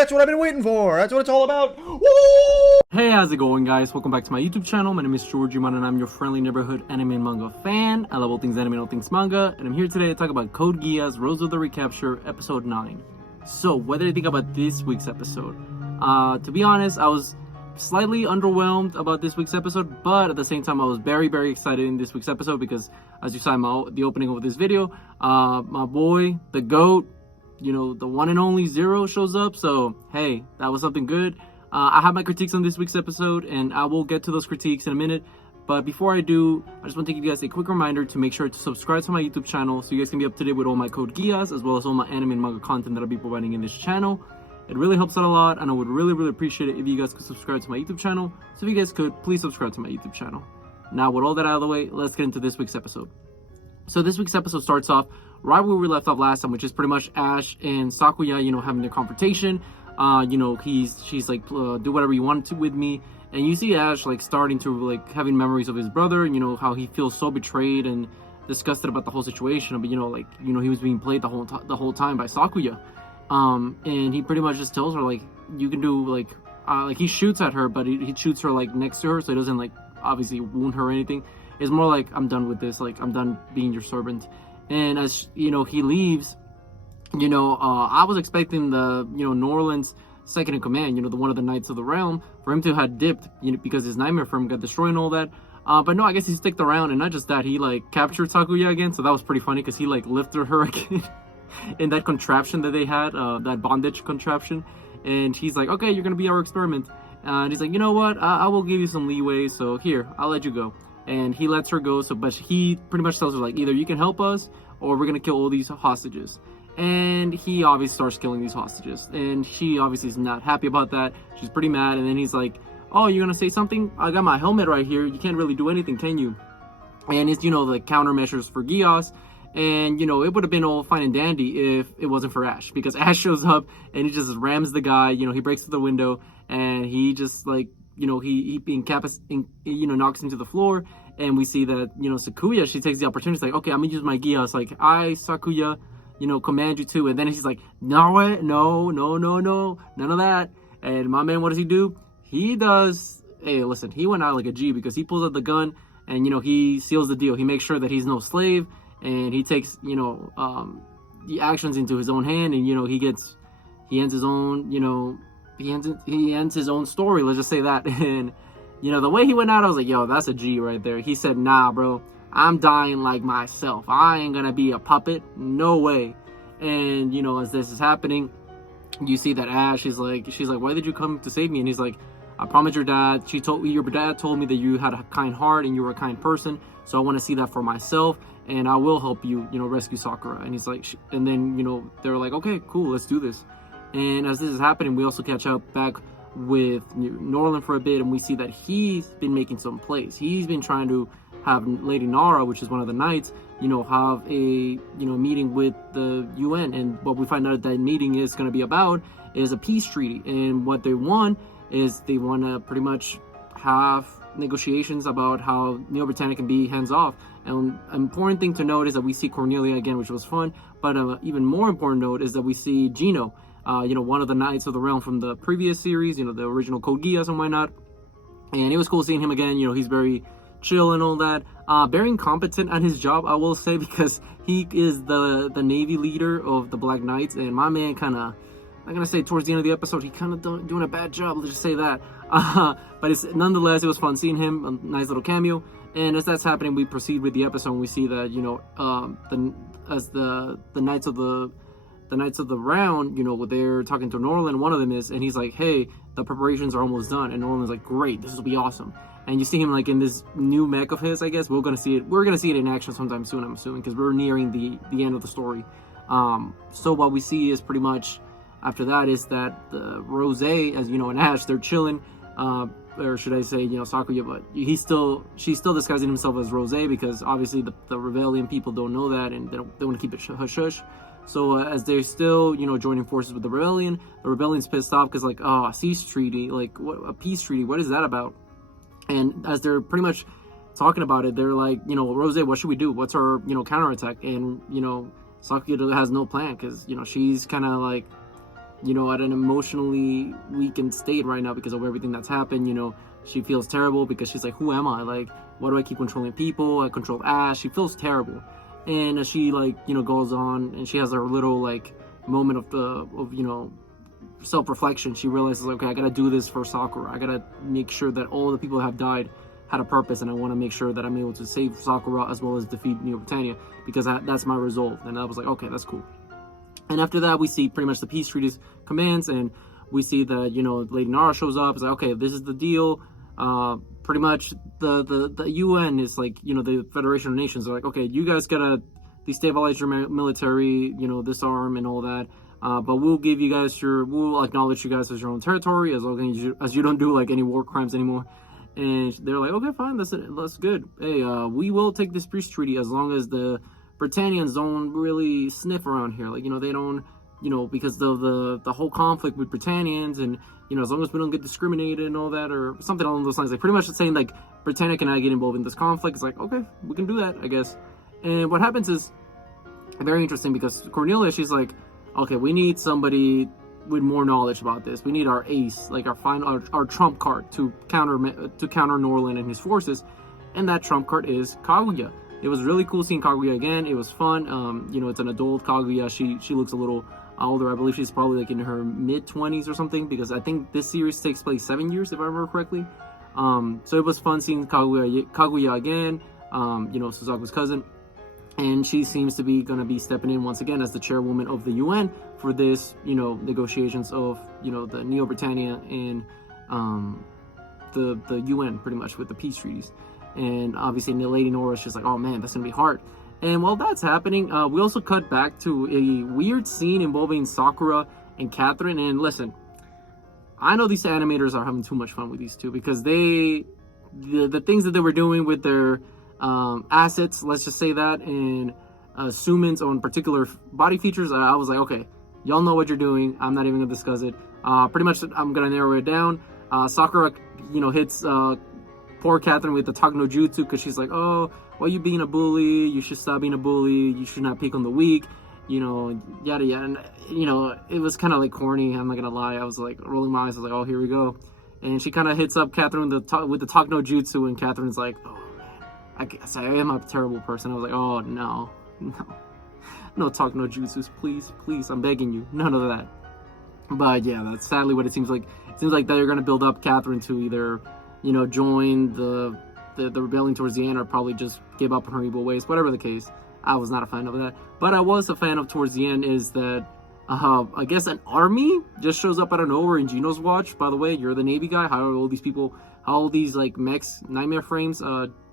That's what I've been waiting for. That's what it's all about. Woo! Hey, how's it going, guys? Welcome back to my YouTube channel. My name is Georgiman, and I'm your friendly neighborhood anime and manga fan. I love all things anime and all things manga, and I'm here today to talk about Code Geass, Roze of the Recapture, Episode 9. So, what did I think about this week's episode? To be honest, I was slightly underwhelmed about this week's episode, but at the same time, I was very, very excited in this week's episode because, as you saw in the opening of this video, my boy, the GOAT, you know, the one and only Zero shows up. So, hey, that was something good. I have my critiques on this week's episode, and I will get to those critiques in a minute. But before I do, I just want to give you guys a quick reminder to make sure to subscribe to my YouTube channel so you guys can be up to date with all my Code Geass, as well as all my anime and manga content that I'll be providing in this channel. It really helps out a lot, and I would really, really appreciate it if you guys could subscribe to my YouTube channel. So if you guys could, please subscribe to my YouTube channel. Now, with all that out of the way, let's get into this week's episode. So this week's episode starts off right where we left off last time, which is pretty much Ash and Sakuya, you know, having their confrontation. You know, she's like, do whatever you want to with me. And you see Ash like starting to like having memories of his brother, and you know how he feels so betrayed and disgusted about the whole situation. But you know, like, you know, he was being played the whole time by Sakuya. And he pretty much just tells her like, you can do like he shoots at her, but he shoots her like next to her, so he doesn't like obviously wound her or anything. It's more like, I'm done with this, like I'm done being your servant. And as you know, he leaves. You know, I was expecting the, you know, Norland's second in command, you know, the one of the Knights of the Realm, for him to have dipped, you know, because his nightmare firm got destroyed and all that. But no, I guess he sticked around, and not just that, he like captured Sakuya again, so that was pretty funny because he like lifted her again in that contraption that they had, that bondage contraption. And he's like, okay, you're gonna be our experiment. And he's like, you know what, I will give you some leeway, so here, I'll let you go. And he lets her go, so but he pretty much tells her like, either you can help us or we're gonna kill all these hostages. And he obviously starts killing these hostages, and she obviously is not happy about that. She's pretty mad. And then he's like, oh, you're gonna say something? I got my helmet right here, you can't really do anything, can you? And it's, you know, the countermeasures for Geass. And you know, it would have been all fine and dandy if it wasn't for Ash, because Ash shows up and he just rams the guy. You know, he breaks through the window, and he just like, you know, he you know, knocks him to the floor. And we see that, you know, Sakuya, she takes the opportunity, like, okay, I'm gonna use my Geass, like, I, Sakuya, you know, command you to. And then he's like, no, none of that. And my man, what does he do? He does, hey, listen, he went out like a G, because he pulls out the gun, and you know, he seals the deal. He makes sure that he's no slave, and he takes, you know, the actions into his own hand. And you know, he ends his own, you know, he ends his own story, let's just say that. And you know, the way he went out, I was like, yo, that's a G right there. He said, nah, bro, I'm dying like myself. I ain't gonna be a puppet. No way. And you know, as this is happening, you see that Ash is like, she's like, why did you come to save me? And he's like, I promised your dad. Your dad told me that you had a kind heart and you were a kind person. So I want to see that for myself, and I will help you, you know, rescue Sakura. And he's like, and then, you know, they're like, okay, cool, let's do this. And as this is happening, we also catch up back with Norland for a bit, and we see that he's been making some plays. He's been trying to have Lady Nara, which is one of the knights, you know, have a, you know, meeting with the UN. And what we find out that meeting is going to be about is a peace treaty. And what they want is they want to pretty much have negotiations about how Neo Britannia can be hands off. And an important thing to note is that we see Cornelia again, which was fun, but even more important note is that we see Gino, you know, one of the Knights of the Realm from the previous series, you know, the original Code Geass and whatnot. And it was cool seeing him again. You know, he's very chill and all that, very incompetent at his job, I will say, because he is the Navy leader of the Black Knights, and my man kind of, I'm gonna say towards the end of the episode, he kind of doing a bad job, let's just say that. But it's nonetheless, it was fun seeing him, a nice little cameo. And as that's happening, we proceed with the episode, and we see that, you know, the Knights of the Round, you know, they're talking to Norland, one of them is, and he's like, hey, the preparations are almost done. And Norland's like, great, this will be awesome. And you see him like in this new mech of his, I guess. We're gonna see it in action sometime soon, I'm assuming, because we're nearing the end of the story. So what we see is pretty much after that is that the Roze, as you know, and Ash, they're chilling, or should I say, you know, Sakuya, but she's still disguising himself as Roze, because obviously the rebellion people don't know that, and they want to keep it hush hush. So as they're still, you know, joining forces with the rebellion's pissed off because, like, oh, a peace treaty, like, what, a peace treaty, what is that about? And as they're pretty much talking about it, they're like, you know, Roze, what should we do? What's our, you know, counterattack? And, you know, Sakuya has no plan, because, you know, she's kind of like, you know, at an emotionally weakened state right now because of everything that's happened. You know, she feels terrible because she's like, who am I? Like, why do I keep controlling people? I control Ash. She feels terrible. And as she, like, you know, goes on and she has her little, like, moment of you know, self-reflection, she realizes, okay, I gotta do this for Sakura. I gotta make sure that all the people that have died had a purpose, and I want to make sure that I'm able to save Sakura as well as defeat Neo Britannia, because that's my resolve. And I was like, okay, that's cool. And after that, we see pretty much the peace treaties commands, and we see that, you know, Lady Nara shows up. It's like, okay, this is the deal. Pretty much the UN is like, you know, the Federation of Nations are like, okay, you guys gotta destabilize your military, you know, disarm and all that. But we'll give you guys we'll acknowledge you guys as your own territory as long as you don't do like any war crimes anymore. And they're like, okay, fine, that's good. Hey, we will take this peace treaty as long as the Britannians don't really sniff around here. Like, you know, they don't, you know, because of the whole conflict with Britannians, and, you know, as long as we don't get discriminated and all that, or something along those lines. Like, pretty much saying, like, Britannia cannot get involved in this conflict. It's like, okay, we can do that, I guess. And what happens is very interesting, because Cornelia, she's like, okay, we need somebody with more knowledge about this. We need our ace, like our trump card to counter Norland and his forces. And that trump card is Kaguya. It was really cool seeing Kaguya again. It was fun. You know, it's an adult Kaguya. She looks a little older. I believe she's probably like in her mid-20s or something, because I think this series takes place 7 years, if I remember correctly. So it was fun seeing Kaguya again, you know, Suzaku's cousin. And she seems to be gonna be stepping in once again as the chairwoman of the UN for this, you know, negotiations of, you know, the Neo Britannia and the UN, pretty much, with the peace treaties. And obviously Lady Nora's just like, oh man, that's gonna be hard. And while that's happening, we also cut back to a weird scene involving Sakura and Catherine. And listen, I know these animators are having too much fun with these two, because the things that they were doing with their assets, let's just say that, and zoom-ins on particular body features, I was like, okay, y'all know what you're doing. I'm not even gonna discuss it. Pretty much, I'm gonna narrow it down. Sakura, you know, hits poor Catherine with the talk no jutsu, because she's like, oh, why are you being a bully? You should stop being a bully. You should not pick on the weak. You know, yada yada. And, you know, it was kind of like corny. I'm not gonna lie. I was like rolling my eyes. I was like, oh, here we go. And she kind of hits up Catherine with the talk no jutsu, and Catherine's like, oh man, I guess I am a terrible person. I was like, oh no talk no jutsus, please, I'm begging you, none of that. But yeah, that's sadly what it seems like. It seems like they're gonna build up Catherine to either, you know, join the rebellion towards the end, or probably just give up on her evil ways. Whatever the case, I was not a fan of that. But I was a fan of towards the end is that I guess an army just shows up out of nowhere in Gino's watch. By the way, you're the Navy guy. How are all these people, how all these like mechs, nightmare frames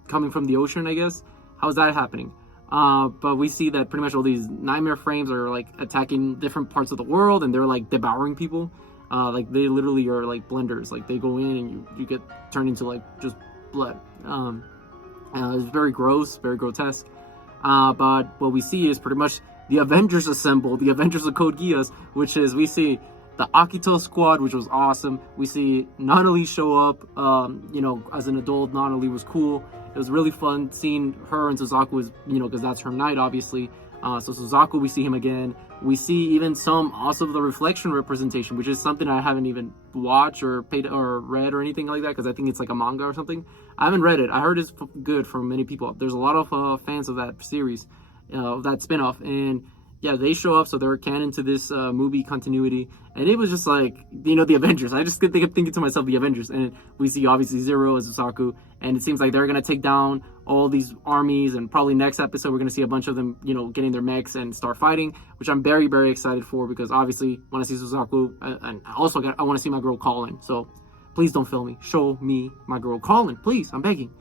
coming from the ocean, I guess? How's that happening? But we see that pretty much all these nightmare frames are like attacking different parts of the world, and they're like devouring people. Like they literally are like blenders. Like they go in and you get turned into like just blood. It's very gross, very grotesque. But what we see is pretty much the Avengers assemble, the Avengers of Code Geass, which is, we see the Akito squad, which was awesome. We see Nanali show up, you know, as an adult. Nanali was cool. It was really fun seeing her and Suzaku, you know, because that's her knight, obviously. So Suzaku, we see him again. We see even some also the reflection representation, which is something I haven't even watched or read or anything like that, because I think it's like a manga or something. I haven't read it. I heard it's good from many people. There's a lot of fans of that series, that spinoff, and yeah, they show up, so they're canon to this movie continuity. And it was just like, you know, the Avengers. I just kept thinking to myself, the Avengers. And we see obviously Zero as Usaku, and it seems like they're gonna take down all these armies, and probably next episode we're gonna see a bunch of them, you know, getting their mechs and start fighting, which I'm very, very excited for, because obviously when I see Suzaku, and also I want to see my girl Colin. So please don't fail me. Show me my girl Colin, please. I'm begging.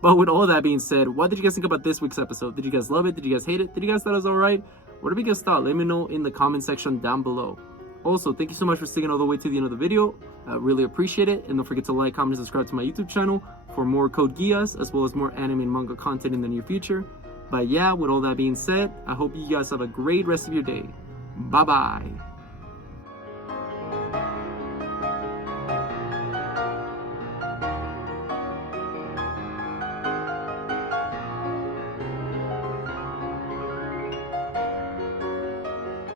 But with all that being said, what did you guys think about this week's episode? Did you guys love it? Did you guys hate it? Did you guys thought it was alright? Whatever you guys thought, let me know in the comment section down below. Also, thank you so much for sticking all the way to the end of the video. I really appreciate it. And don't forget to like, comment, and subscribe to my YouTube channel for more Code Geass, as well as more anime and manga content in the near future. But yeah, with all that being said, I hope you guys have a great rest of your day. Bye-bye.